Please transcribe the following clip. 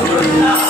Rama